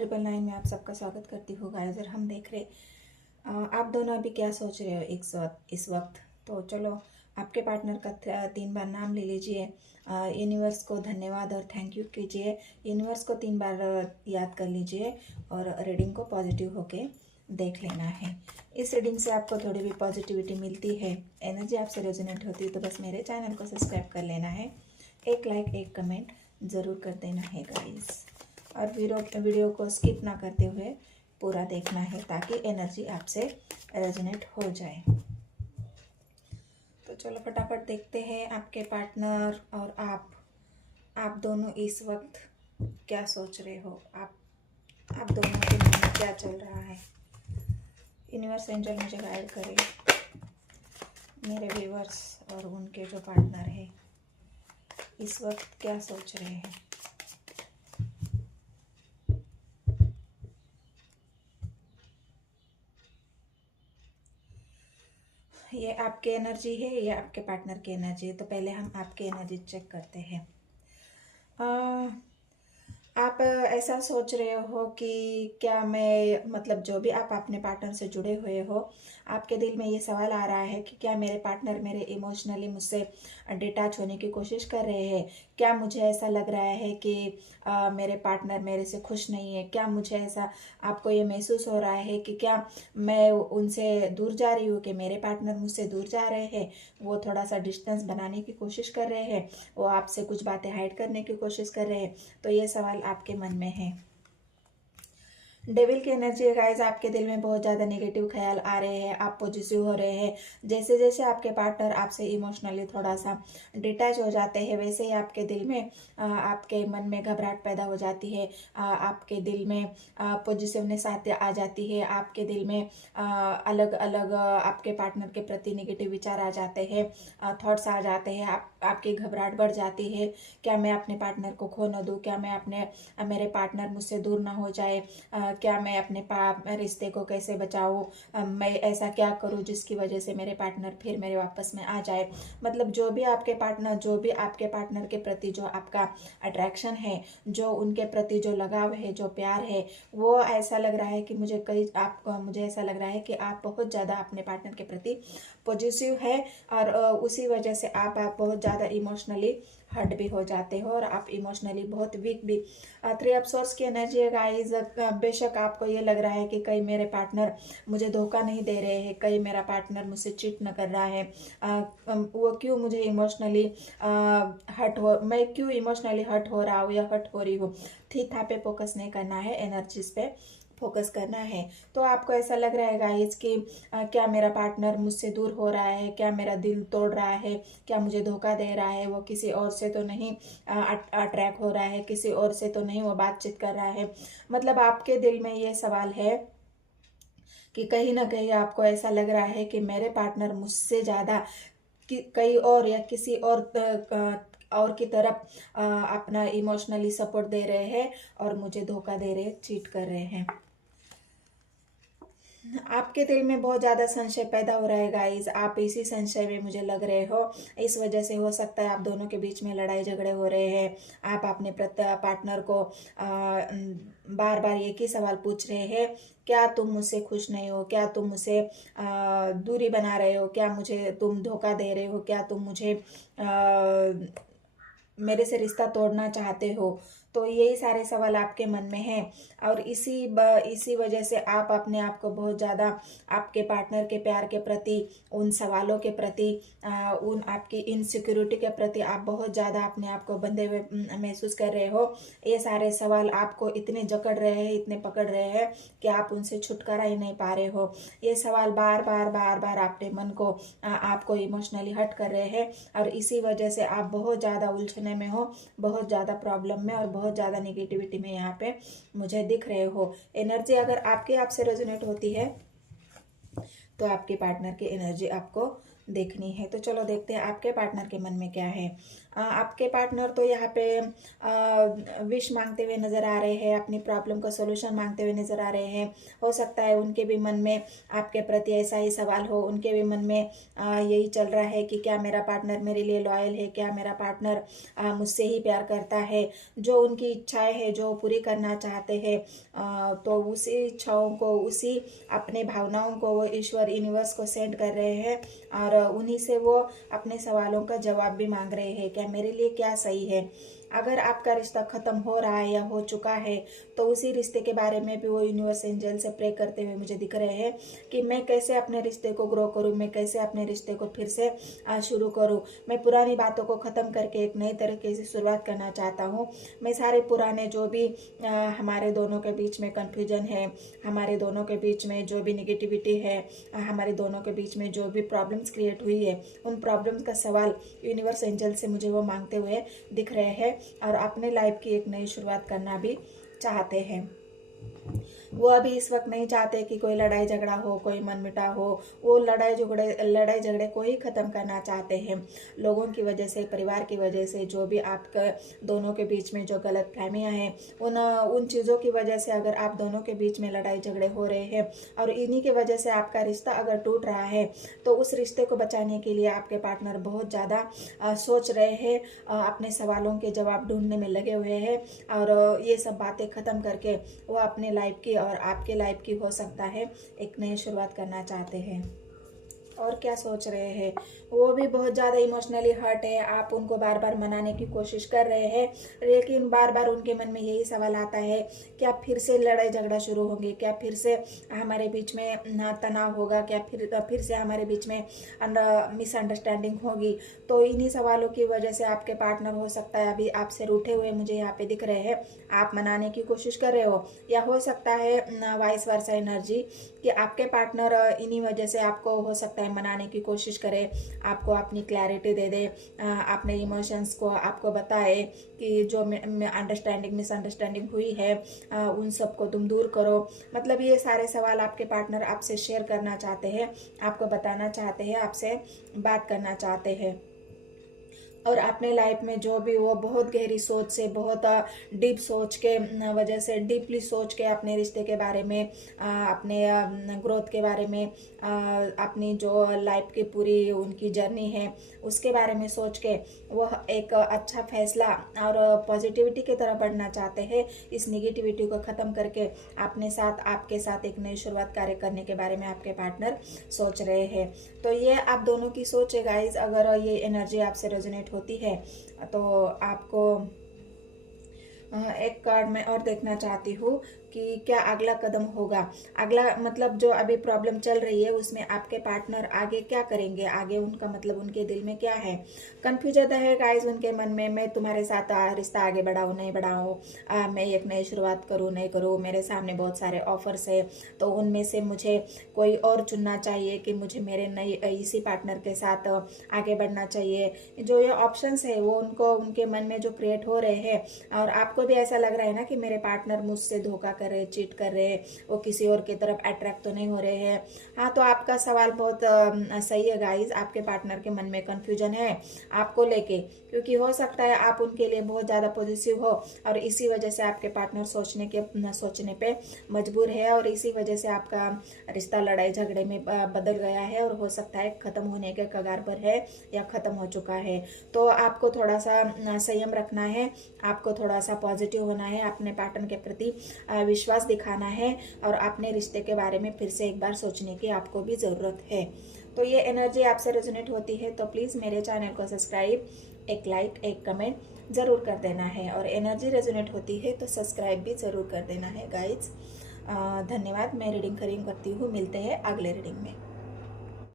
999 में आप सबका स्वागत करती हूँ गाइस। और हम देख रहे आप दोनों अभी क्या सोच रहे हो इस वक्त। तो चलो आपके पार्टनर का 3 बार नाम ले लीजिए। यूनिवर्स को धन्यवाद और थैंक यू कीजिए। यूनिवर्स को 3 बार याद कर लीजिए और रीडिंग को पॉजिटिव होके देख लेना है। इस रीडिंग से आपको थोड़ी भी पॉजिटिविटी मिलती है, एनर्जी आपसे रेजोनेट होती है, तो बस मेरे चैनल को सब्सक्राइब कर लेना है। एक लाइक एक कमेंट ज़रूर कर देना है गाइस। और वीडियो को स्किप ना करते हुए पूरा देखना है ताकि एनर्जी आपसे रेजोनेट हो जाए। तो चलो फटाफट देखते हैं आपके पार्टनर और आप दोनों इस वक्त क्या सोच रहे हो। आप दोनों के मन में क्या चल रहा है। यूनिवर्स एंजल मुझे गाइड करे, मेरे व्यूअर्स और उनके जो पार्टनर है इस वक्त क्या सोच रहे हैं। ये आपकी एनर्जी है, ये आपके पार्टनर की एनर्जी है। तो पहले हम आपकी एनर्जी चेक करते हैं। आप ऐसा सोच रहे हो कि क्या मैं मतलब जो भी आप अपने पार्टनर से जुड़े हुए हो, आपके दिल में ये सवाल आ रहा है कि क्या मेरे पार्टनर मेरे इमोशनली मुझसे डिटैच होने की कोशिश कर रहे हैं। क्या मुझे ऐसा लग रहा है कि मेरे पार्टनर मेरे से खुश नहीं है। क्या मुझे ऐसा आपको ये महसूस हो रहा है कि क्या मैं उनसे दूर जा रही हूँ, कि मेरे पार्टनर मुझसे दूर जा रहे हैं, वो थोड़ा सा डिस्टेंस बनाने की कोशिश कर रहे हैं, वो आपसे कुछ बातें हाइड करने की कोशिश कर रहे हैं। तो ये सवाल आपके मन में है। डेविल की एनर्जी है गाइस, आपके दिल में बहुत ज़्यादा नेगेटिव ख्याल आ रहे हैं, आप पॉजिटिव हो रहे हैं। जैसे जैसे आपके पार्टनर आपसे इमोशनली थोड़ा सा डिटैच हो जाते हैं, वैसे ही आपके दिल में आपके मन में घबराहट पैदा हो जाती है। आपके दिल में पॉजिटिवनेस आ जाती है। आपके दिल में अलग अलग आपके पार्टनर के प्रति नेगेटिव विचार आ जाते हैं, थॉट्स आ जाते हैं। आपकी घबराहट बढ़ जाती है। क्या मैं अपने पार्टनर को खो न दूँ, क्या मैं मेरे पार्टनर मुझसे दूर ना हो जाए, क्या मैं अपने रिश्ते को कैसे बचाऊँ, मैं ऐसा क्या करूँ जिसकी वजह से मेरे पार्टनर फिर मेरे वापस में आ जाए। मतलब जो भी आपके पार्टनर के प्रति जो आपका अट्रैक्शन है, जो उनके प्रति जो लगाव है, जो प्यार है, वो ऐसा लग रहा है कि मुझे ऐसा लग रहा है कि आप बहुत ज़्यादा अपने पार्टनर के प्रति पॉजिटिव है। और उसी वजह से आप बहुत ज़्यादा इमोशनली हर्ट भी हो जाते हो और आप इमोशनली बहुत वीक भी। 3 ऑफ सोर्स की एनर्जी है गाइस। बेशक आपको ये लग रहा है कि कहीं मेरे पार्टनर मुझे धोखा नहीं दे रहे हैं, कहीं मेरा पार्टनर मुझसे चीट न कर रहा है, वो क्यों मुझे इमोशनली मैं क्यों इमोशनली हर्ट हो रहा हूँ या हर्ट हो रही हूँ। थी-था पे फोकस नहीं करना है, एनर्जीज पे फोकस करना है। तो आपको ऐसा लग रहा है गाइस कि क्या मेरा पार्टनर मुझसे दूर हो रहा है, क्या मेरा दिल तोड़ रहा है, क्या मुझे धोखा दे रहा है, वो किसी और से तो नहीं अट्रैक्ट हो रहा है, किसी और से तो नहीं वो बातचीत कर रहा है। मतलब आपके दिल में ये सवाल है कि कहीं ना कहीं आपको ऐसा लग रहा है कि मेरे पार्टनर मुझसे ज़्यादा कहीं और या किसी और की तरफ अपना इमोशनली सपोर्ट दे रहे हैं और मुझे धोखा दे रहे हैं, चीट कर रहे हैं। आपके दिल में बहुत ज़्यादा संशय पैदा हो रहा है गाइस। आप इसी संशय में मुझे लग रहे हो। इस वजह से हो सकता है आप दोनों के बीच में लड़ाई झगड़े हो रहे हैं। आप अपने पार्टनर को बार बार एक ही सवाल पूछ रहे हैं, क्या तुम मुझसे खुश नहीं हो, क्या तुम मुझसे दूरी बना रहे हो, क्या मुझे तुम धोखा दे रहे हो, क्या तुम मुझे मेरे से रिश्ता तोड़ना चाहते हो। तो यही सारे सवाल आपके मन में हैं और इसी वजह से आप अपने आप को बहुत ज़्यादा आपके पार्टनर के प्यार के प्रति, उन सवालों के प्रति, उन आपकी इनसिक्योरिटी के प्रति आप बहुत ज़्यादा अपने आप को बंधे हुए महसूस कर रहे हो। ये सारे सवाल आपको इतने जकड़ रहे हैं, इतने पकड़ रहे हैं कि आप उनसे छुटकारा ही नहीं पा रहे हो। ये सवाल बार बार अपने मन को आपको इमोशनली हर्ट कर रहे हैं और इसी वजह से आप बहुत ज़्यादा उलझने में हो, बहुत ज़्यादा प्रॉब्लम में और बहुत ज़्यादा नेगेटिविटी में यहाँ पे मुझे दिख रहे हो। एनर्जी अगर आपके आप से रेजोनेट होती है तो आपके पार्टनर की एनर्जी आपको देखनी है। तो चलो देखते हैं आपके पार्टनर के मन में क्या है। आपके पार्टनर तो यहाँ पे विश मांगते हुए नजर आ रहे हैं, अपनी प्रॉब्लम का सोल्यूशन मांगते हुए नजर आ रहे हैं। हो सकता है उनके भी मन में आपके प्रति ऐसा ही सवाल हो, उनके भी मन में यही चल रहा है कि क्या मेरा पार्टनर मेरे लिए लॉयल है, क्या मेरा पार्टनर मुझसे ही प्यार करता है। जो उनकी इच्छाएं हैं जो पूरी करना चाहते हैं, तो उसी इच्छाओं को, उसी अपने भावनाओं को वो ईश्वर यूनिवर्स को सेंड कर रहे हैं, और उन्हीं से वो अपने सवालों का जवाब भी मांग रहे हैं, क्या मेरे लिए क्या सही है। अगर आपका रिश्ता खत्म हो रहा है या हो चुका है, तो उसी रिश्ते के बारे में भी वो यूनिवर्स एंजल से प्रे करते हुए मुझे दिख रहे हैं कि मैं कैसे अपने रिश्ते को ग्रो करूं, मैं कैसे अपने रिश्ते को फिर से शुरू करूं। मैं पुरानी बातों को ख़त्म करके एक नई तरीके से शुरुआत करना चाहता हूं। मैं सारे पुराने जो भी हमारे दोनों के बीच में कन्फ्यूजन है, हमारे दोनों के बीच में जो भी निगेटिविटी है, हमारे दोनों के बीच में जो भी प्रॉब्लम्स क्रिएट हुई है, उन प्रॉब्लम्स का सवाल यूनिवर्स एंजल से मुझे वो मांगते हुए दिख रहे हैं, और अपने लाइफ की एक नई शुरुआत करना भी चाहते हैं। वो अभी इस वक्त नहीं चाहते कि कोई लड़ाई झगड़ा हो, कोई मनमुटा हो। वो लड़ाई झगड़े को ही ख़त्म करना चाहते हैं। लोगों की वजह से, परिवार की वजह से, जो भी आपके दोनों के बीच में जो गलत फहमियाँ हैं, उन चीज़ों की वजह से अगर आप दोनों के बीच में लड़ाई झगड़े हो रहे हैं, और इन्हीं की वजह से आपका रिश्ता अगर टूट रहा है, तो उस रिश्ते को बचाने के लिए आपके पार्टनर बहुत ज़्यादा सोच रहे हैं, अपने सवालों के जवाब ढूंढने में लगे हुए हैं, और ये सब बातें ख़त्म करके वो अपने लाइफ की और आपके लाइफ की हो सकता है एक नई शुरुआत करना चाहते हैं। और क्या सोच रहे हैं, वो भी बहुत ज़्यादा इमोशनली हर्ट है। आप उनको बार बार मनाने की कोशिश कर रहे हैं, लेकिन बार बार उनके मन में यही सवाल आता है, क्या फिर से लड़ाई झगड़ा शुरू होंगे, क्या फिर से हमारे बीच में तनाव होगा, क्या फिर से हमारे बीच में मिसअंडरस्टैंडिंग होगी। तो इन्हीं सवालों की वजह से आपके पार्टनर हो सकता है अभी आपसे रूठे हुए मुझे यहाँ पे दिख रहे हैं। आप मनाने की कोशिश कर रहे हो, या हो सकता है वाइस वर्सा एनर्जी कि आपके पार्टनर इन्हीं वजह से आपको हो सकता है मनाने की कोशिश करे, आपको अपनी क्लैरिटी दे दे, अपने इमोशंस को आपको बताए कि जो अंडरस्टैंडिंग मिसअंडरस्टैंडिंग हुई है उन सब को तुम दूर करो। मतलब ये सारे सवाल आपके पार्टनर आपसे शेयर करना चाहते हैं, आपको बताना चाहते हैं, आपसे बात करना चाहते हैं। और अपने लाइफ में जो भी वो बहुत गहरी सोच से, बहुत डीप सोच के वजह से, डीपली सोच के अपने रिश्ते के बारे में, अपने ग्रोथ के बारे में, अपनी जो लाइफ की पूरी उनकी जर्नी है उसके बारे में सोच के वह एक अच्छा फैसला और पॉजिटिविटी की तरफ बढ़ना चाहते हैं। इस निगेटिविटी को ख़त्म करके अपने साथ, आपके साथ एक नई शुरुआत कार्य करने के बारे में आपके पार्टनर सोच रहे हैं। तो ये आप दोनों की सोच है गाइज। अगर ये एनर्जी आपसे रेजोनेट होती है तो आपको एक कार्ड में और देखना चाहती हूँ कि क्या अगला कदम होगा। अगला मतलब जो अभी प्रॉब्लम चल रही है उसमें आपके पार्टनर आगे क्या करेंगे, आगे उनका मतलब उनके दिल में क्या है। कन्फ्यूजन है गाइज उनके मन में, मैं तुम्हारे साथ रिश्ता आगे बढ़ाऊँ नहीं बढ़ाऊँ, मैं एक नई शुरुआत करूँ नहीं करूँ, मेरे सामने बहुत सारे ऑफर्स है, तो उनमें से मुझे कोई और चुनना चाहिए कि मुझे मेरे नई इसी पार्टनर के साथ आगे बढ़ना चाहिए। जो ये ऑप्शंस है वो उनको उनके मन में जो क्रिएट हो रहे हैं, और आपको भी ऐसा लग रहा है ना कि मेरे पार्टनर मुझसे धोखा कर रहे, चीट कर रहे, वो किसी और की तरफ अट्रैक्ट तो नहीं हो रहे हैं। हाँ, तो आपका सवाल बहुत सही है गाइज। आपके पार्टनर के मन में कंफ्यूजन है आपको लेके, क्योंकि हो सकता है आप उनके लिए बहुत ज़्यादा पॉजिटिव हो, और इसी वजह से आपके पार्टनर सोचने पे मजबूर है, और इसी वजह से आपका रिश्ता लड़ाई झगड़े में बदल गया है, और हो सकता है ख़त्म होने के कगार पर है या ख़त्म हो चुका है। तो आपको थोड़ा सा संयम रखना है, आपको थोड़ा सा पॉजिटिव होना है, अपने पार्टनर के प्रति विश्वास दिखाना है, और अपने रिश्ते के बारे में फिर से एक बार सोचने की आपको भी ज़रूरत है। तो ये एनर्जी आपसे रेजोनेट होती है तो प्लीज़ मेरे चैनल को सब्सक्राइब, एक लाइक, एक कमेंट ज़रूर कर देना है, और एनर्जी रेजोनेट होती है तो सब्सक्राइब भी ज़रूर कर देना है गाइज। धन्यवाद। मैं रीडिंग करती हूँ, मिलते हैं अगले रीडिंग में।